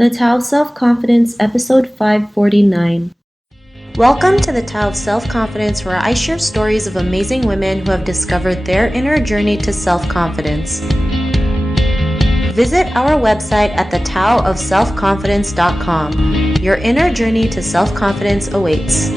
The Tao of Self-Confidence, episode 549. Welcome to the Tao of Self-Confidence, where I share stories of amazing women who have discovered their inner journey to self-confidence. Visit our website at thetaoofselfconfidence.com. Your inner journey to self-confidence awaits.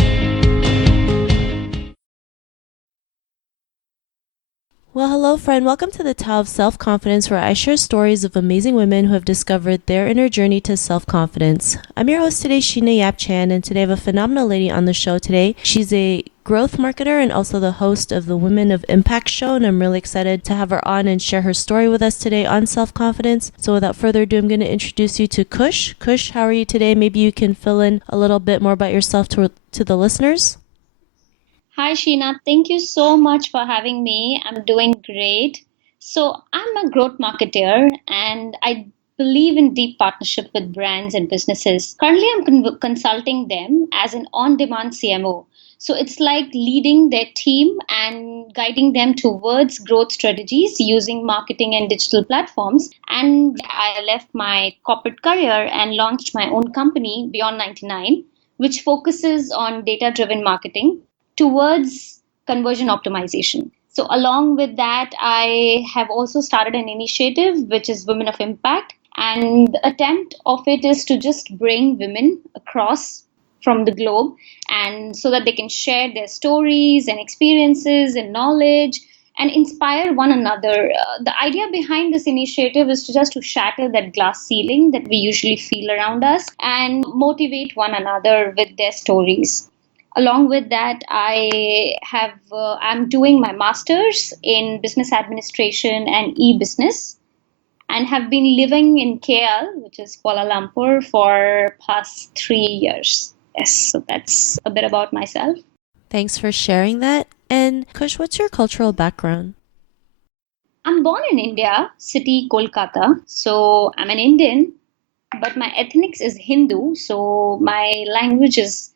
Well, hello, friend. Welcome to the Tao of Self-Confidence, where I share stories of amazing women who have discovered their inner journey to self-confidence. I'm your host today, Sheena Yap Chan, and today I have a phenomenal lady on the show today. She's a growth marketer and also the host of the Women of Impact show, and I'm really excited to have her on and share her story with us today on self-confidence. So without further ado, I'm going to introduce you to Kush. Kush, how are you today? Maybe you can fill in a little bit more about yourself to the listeners. Hi, Sheena. Thank you so much for having me. I'm doing great. So, I'm a growth marketer and I believe in deep partnership with brands and businesses. Currently, I'm consulting them as an on demand CMO. So, it's like leading their team and guiding them towards growth strategies using marketing and digital platforms. And I left my corporate career and launched my own company, Beyond 99, which focuses on data driven marketing towards conversion optimization. So, along with that, I have also started an initiative which is Women of Impact. And the attempt of it is to just bring women across from the globe and so that they can share their stories and experiences and knowledge and inspire one another. The idea behind this initiative is to just to shatter that glass ceiling that we usually feel around us and motivate one another with their stories. Along with that, I'm doing my masters in business administration and e-business and have been living in KL, which is Kuala Lumpur, for past 3 years. Yes, so that's a bit about myself. Thanks for sharing that. And Kush, what's your cultural background? I'm born in India, city Kolkata. So I'm an Indian, but my ethnics is Hindu. So my language is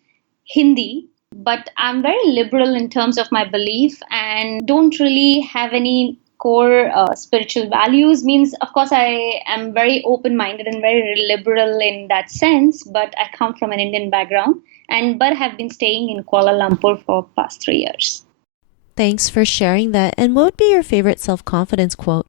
Hindi, but I'm very liberal in terms of my belief and don't really have any core spiritual values. Means, of course, I am very open minded and very liberal in that sense, but I come from an Indian background and but have been staying in Kuala Lumpur for past 3 years. Thanks for sharing that. And what would be your favorite self-confidence quote?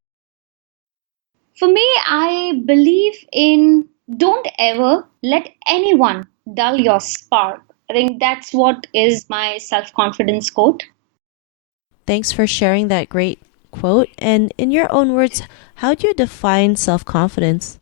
For me, I believe in don't ever let anyone dull your spark. I think that's what is my self confidence quote. Thanks for sharing that great quote. And in your own words, how do you define self-confidence?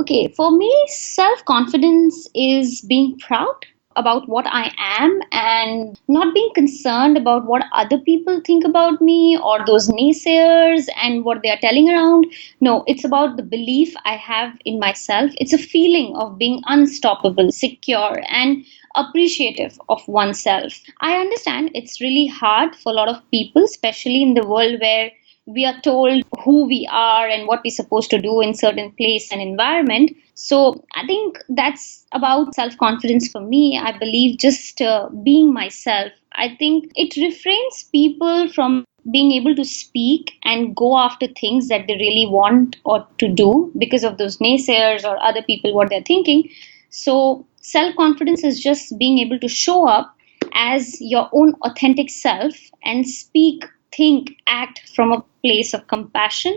Okay, for me, self confidence is being proud about what I am and not being concerned about what other people think about me or those naysayers and what they are telling around. No, it's about the belief I have in myself. It's a feeling of being unstoppable, secure, and appreciative of oneself. I understand it's really hard for a lot of people, especially in the world where we are told who we are and what we're supposed to do in certain place and environment. So I think that's about self confidence for me. I believe just being myself. I think it refrains people from being able to speak and go after things that they really want or to do because of those naysayers or other people what they're thinking. So self confidence is just being able to show up as your own authentic self and speak, think, act from a place of compassion,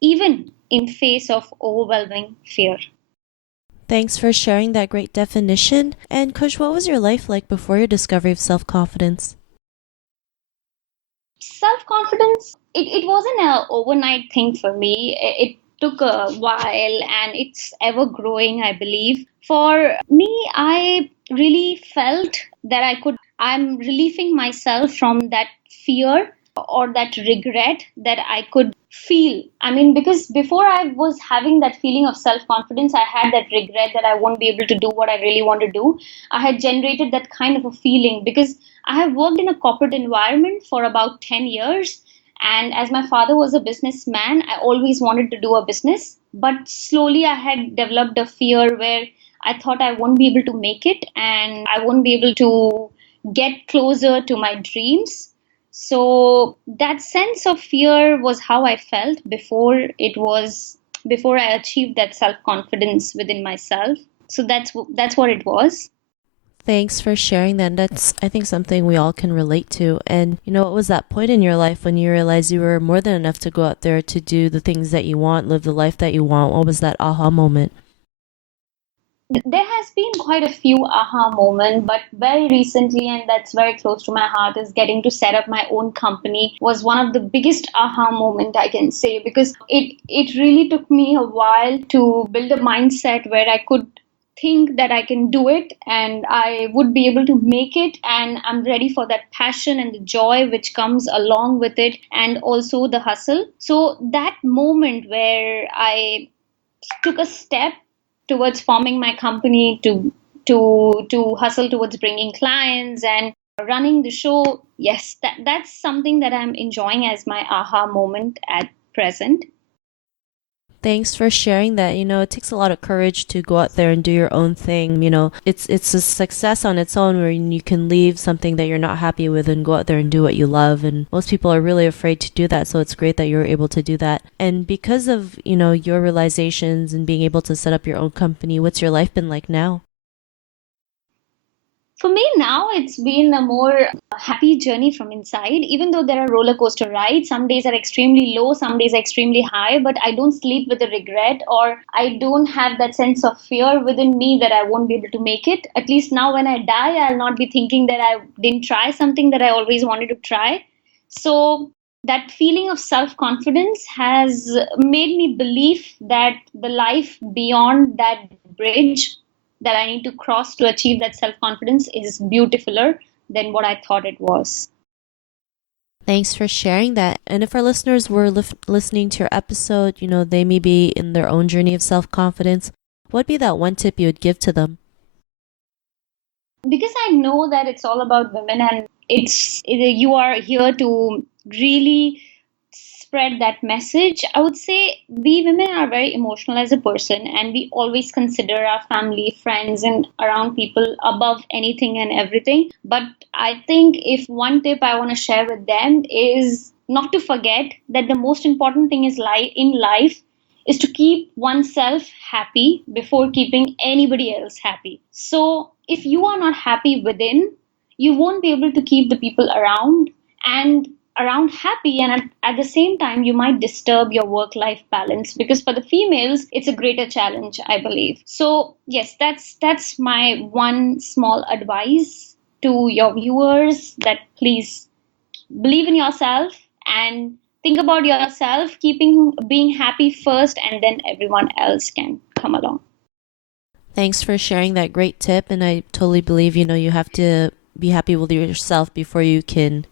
even in face of overwhelming fear. Thanks for sharing that great definition. And Kush, what was your life like before your discovery of self-confidence? Self confidence, it wasn't an overnight thing for me. It took a while and it's ever growing, I believe. For me, I really felt that I'm relieving myself from that fear or that regret that I could feel. I mean, because before I was having that feeling of self confidence, I had that regret that I won't be able to do what I really want to do. I had generated that kind of a feeling because I have worked in a corporate environment for about 10 years. And as my father was a businessman, I always wanted to do a business. But slowly I had developed a fear where I thought I won't be able to make it and I won't be able to get closer to my dreams. So that sense of fear was how I felt before it was before I achieved that self-confidence within myself. So that's what it was. Thanks for sharing that. That's, I think, something we all can relate to. And, what was that point in your life when you realized you were more than enough to go out there to do the things that you want, live the life that you want? What was that aha moment? There has been quite a few aha moments, but very recently, and that's very close to my heart, is getting to set up my own company was one of the biggest aha moment I can say, because it really took me a while to build a mindset where I could think that I can do it and I would be able to make it, and I'm ready for that passion and the joy which comes along with it, and also the hustle. So that moment where I took a step towards forming my company, to hustle towards bringing clients and running the show, yes, that's something that I'm enjoying as my aha moment at present. Thanks for sharing that. It takes a lot of courage to go out there and do your own thing. It's a success on its own where you can leave something that you're not happy with and go out there and do what you love. And most people are really afraid to do that. So it's great that you're able to do that. And because of, your realizations and being able to set up your own company, what's your life been like now? For me now, it's been a more happy journey from inside. Even though there are roller coaster rides, some days are extremely low, some days are extremely high, but I don't sleep with a regret, or I don't have that sense of fear within me that I won't be able to make it. At least now, when I die, I'll not be thinking that I didn't try something that I always wanted to try. So, that feeling of self confidence has made me believe that the life beyond that bridge that I need to cross to achieve that self confidence is beautifuler than what I thought it was. Thanks for sharing that. And if our listeners were listening to your episode, they may be in their own journey of self confidence, what'd be that one tip you would give to them? Because I know that it's all about women, and you are here to really spread that message. I would say we women are very emotional as a person, and we always consider our family, friends, and around people above anything and everything. But I think if one tip I want to share with them is not to forget that the most important thing in life is to keep oneself happy before keeping anybody else happy. So if you are not happy within, you won't be able to keep the people around happy, and at the same time you might disturb your work life balance, because for the females it's a greater challenge, I believe. So yes, that's my one small advice to your viewers, that please believe in yourself and think about yourself, keeping being happy first, and then everyone else can come along. Thanks for sharing that great tip. And I totally believe, you have to be happy with yourself before you can,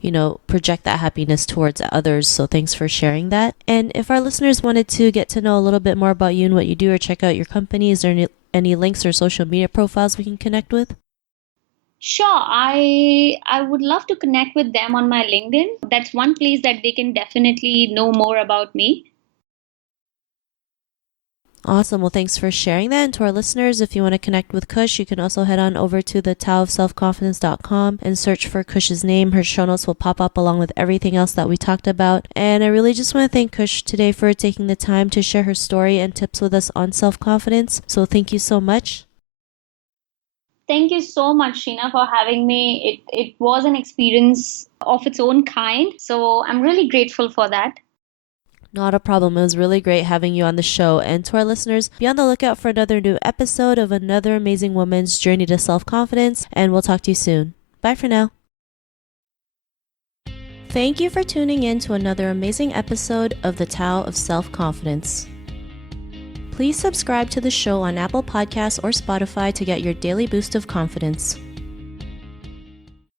project that happiness towards others. So thanks for sharing that. And if our listeners wanted to get to know a little bit more about you and what you do, or check out your company, is there any links or social media profiles we can connect with? Sure, I would love to connect with them on my LinkedIn. That's one place that they can definitely know more about me. Awesome. Well, thanks for sharing that. And to our listeners, if you want to connect with Kush, you can also head on over to the taoofselfconfidence.com and search for Kush's name. Her show notes will pop up along with everything else that we talked about. And I really just want to thank Kush today for taking the time to share her story and tips with us on self-confidence. So thank you so much. Thank you so much, Sheena, for having me. It was an experience of its own kind. So I'm really grateful for that. Not a problem. It was really great having you on the show. And to our listeners, be on the lookout for another new episode of another amazing woman's journey to self-confidence. And we'll talk to you soon. Bye for now. Thank you for tuning in to another amazing episode of the Tao of Self-Confidence. Please subscribe to the show on Apple Podcasts or Spotify to get your daily boost of confidence.